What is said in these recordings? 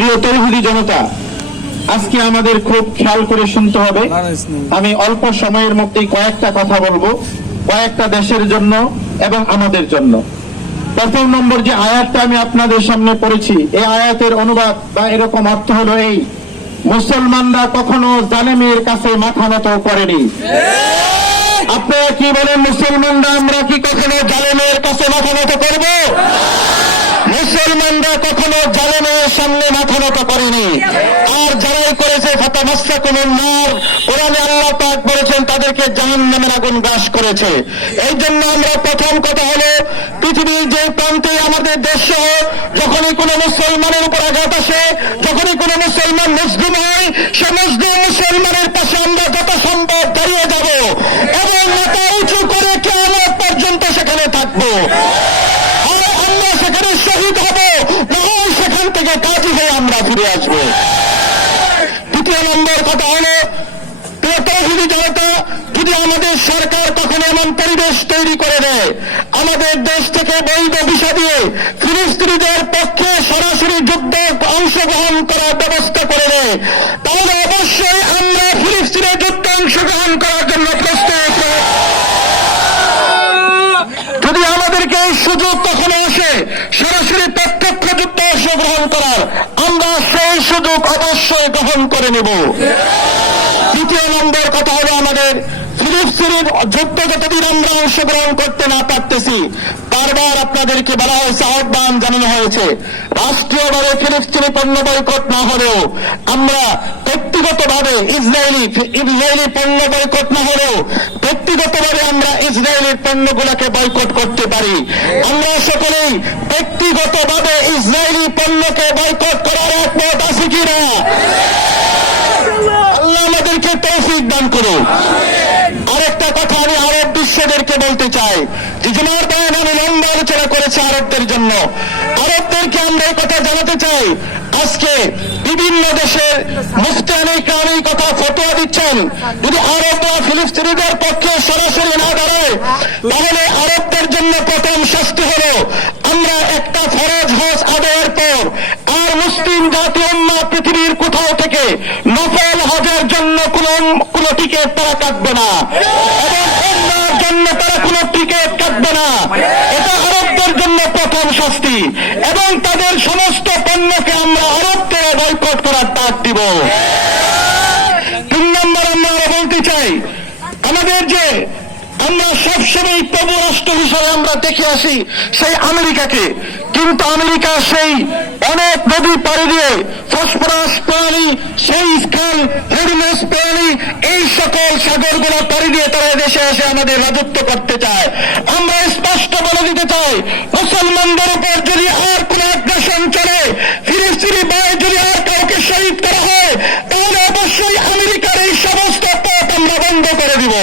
প্রিয় তৌহিদি জনতা, আজকে আমাদের খুব খেয়াল করে শুনতে হবে। আমি অল্প সময়ের মধ্যেই কয়েকটা কথা বলবো, কয়েকটা দেশের জন্য এবং আমাদের জন্য। প্রথম নম্বর যে আয়াতটা আমি আপনাদের সামনে পড়েছি, এই আয়াতের অনুবাদ বা এরকম অর্থ হলো এই: মুসলমানরা কখনো জালেমের কাছে মাথা নত করেনি। আপনারা কি বলেন, মুসলমানরা আমরা কি কখনো জালেমের কাছে মাথা নত করব? মুসলমানরা কখনো জালেমের সামনে মাথা নত করেনি। আর যারাই করেছে ফাতামাসসাকুমুন নার, কোরআনে আল্লাহ পাক বলেছেন তাদেরকে জাহান্নামের আগুন গ্রাস করেছে। এই জন্য আমরা প্রথম কথা হলো, পৃথিবীর যে প্রান্তে আমাদের দেশ সহ যখনই কোনো মুসলমানের উপর আঘাত আসে, যখনই কোনো মুসলমান মুসলিম হয়, সমস্ত মুসলমানের পাশে আমরা যত সম্ভব দাঁড়িয়ে যাব এবং মাথা উঁচু করে কিয়ামত পর্যন্ত সেখানে থাকবো। আমরা সেখানে শহীদ হব, নয় সেখান থেকে কাজী হয়ে আমরা ফিরে আসবো। দ্বিতীয় নম্বর কথা হলো, প্রিয় তৌহিদি জনতা, যদি আমাদের সরকার কখনো এমন পরিবেশ তৈরি করে দেয়, আমাদের দেশ থেকে বৈধ ভিসা দিয়ে ফিলিস্তিনিদের পক্ষে সরাসরি যুদ্ধে অংশগ্রহণ করার ব্যবস্থা করে দেয়, তাহলে অবশ্যই আমরা ফিলিস্তিনের যুদ্ধে অংশগ্রহণ করার জন্য প্রস্তুত। যদি আমাদেরকে এই সুযোগ কখনো আসে সরাসরি প্রত্যক্ষ যুদ্ধে অংশগ্রহণ করার, আমরা সেই সুযোগ অবশ্যই গ্রহণ করে নেব। তৃতীয় নম্বর কথা হলো, আমাদের ফিলিস্তিনের যুদ্ধে যতদিন আমরা অংশগ্রহণ করতে না পারতেছি, বারবার আপনাদেরকে বলা হয়েছে, আহ্বান জানানো হয়েছে, রাষ্ট্রীয়ভাবে ফিলিস্তিনি পণ্য বয়কট না হলেও আমরা ব্যক্তিগতভাবে ইসরায়েলি পণ্য বয়কট না হলেও ব্যক্তিগতভাবে আমরা ইসরায়েলের পণ্যগুলোকে বয়কট করতে পারি। আমরা সকলেই ব্যক্তিগতভাবে ইসরায়েলি পণ্যকে বয়কট করার একমত আছি কিনা? আল্লাহ আমাদেরকে তৌফিক দান করুন। আরেকটা কথা আমি আরব বিশ্বদেরকে বলতে চাই, যে জুমার বয়ান আমি লম্বা আলোচনা করেছি আরবদের জন্য। আরবদেরকে আমরা এই কথা জানাতে চাই, আজকে বিভিন্ন দেশের মুফতি কেরাম এই কথা ফতোয়া দিচ্ছেন, যদি আরবরা ফিলিস্তিনিদের পক্ষে সরাসরি না দাঁড়ায়, তাহলে আরবদের জন্য প্রথম শাস্তি হলো, আমরা একটা ফরজ হজ আদায়ের পর আর মুসলিম জাতি উম্মাহ পৃথিবীর কোথাও থেকে নফল হজের জন্য কোন টিকিট তারা কাটবে না, এবং উম্মাহর জন্য তারা কোন টিকিট কাটবে না। এটা আরবদের জন্য প্রথম শাস্তি, এবং তাদের সমস্ত পণ্যকে আমরা আরবকে বয়কট করার ডাক দিব। 3 নম্বর আমরা বলতে চাই, আমাদের যে আমরা সবসময় প্রভু রাষ্ট্র হিসেবে আমরা দেখে আসি সেই আমেরিকাকে, কিন্তু আমেরিকা সেই অনেক নদী পাড়ি দিয়ে ফসফরাস প্রণালী, সেই খাল, হরমুজ প্রণালী, এই সকল সাগরগুলো পাড়ি দিয়ে তারা দেশে এসে আমাদের রাজত্ব করতে চায়। আমরা স্পষ্ট বলে দিতে চাই, মুসলমানদের উপর যদি আর কোন আগ্রাসন চলে, ফিলিস্তিনি ভাই যদি আর কাউকে শহীদ করা হয়, তাহলে অবশ্যই আমেরিকার এই সমস্ত পথ আমরা বন্ধ করে দিব।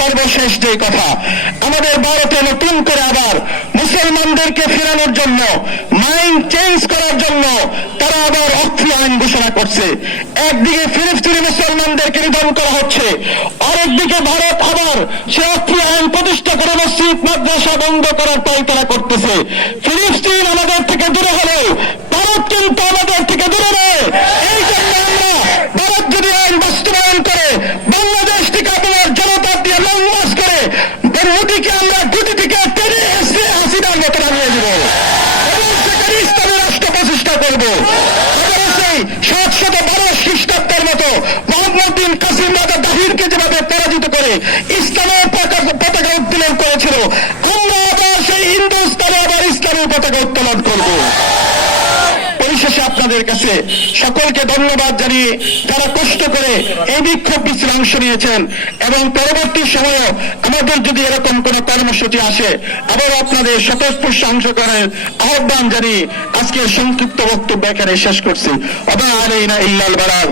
সর্বশেষ যে কথা, আমাদের ভারতে নতুন করে আবার মুসলমানদেরকে ফেরানোর জন্য, মাইন্ড চেঞ্জ করার জন্য তারা আবার অক্সি আইন ঘোষণা করছে। একদিকে ফিলিস্তিনি মুসলমানদেরকে নিধন করা হচ্ছে, আরেকদিকে ভারত আবার সে অক্সি আইন প্রতিষ্ঠা করে মসজিদ মাদ্রাসা বন্ধ করার পায়তারা করতেছে। ফিলিস্তিন আমাদের থেকে দূরে হলেও ভারত কিন্তু আমাদের থেকে দূরে নেই। এই জন্য আমরা ভারত যদি আইন বাস্তবায়ন করে বাংলাদেশ থেকে আপনার জনতা দিয়ে লং মার্চ করে মোদীকে আমরা গুটি থেকে টেনে এসে হাসিনার মতো নামিয়ে দেব, এবং সেখানে ইসলামী রাষ্ট্র প্রতিষ্ঠা করব। সেই 712 খ্রিস্টাব্দের মতো মোহাম্মদ বিন কাসিম রাজা দাহিরকে যেভাবে পরাজিত করে ইসলামের পতাকা উত্তোলন করেছিল, আমরা আবার সেই হিন্দুস্তানে আবার ইসলামের পতাকা উত্তোলন করব। পরিশেষে আপনাদের কাছে সকলকে ধন্যবাদ জানিয়ে, যারা কষ্ট করে এই বিক্ষোভ মিছিলে অংশ নিয়েছেন, এবং পরবর্তী সময়েও আমাদের যদি এরকম কোন কর্মসূচি আসে, আবার আপনাদের স্বতঃস্ফূর্ত অংশগ্রহণের আহ্বান জানিয়ে আজকে সংক্ষিপ্ত বক্তব্য এখানে শেষ করছি। ওয়া মা আলাইনা ইল্লাল বালাগ।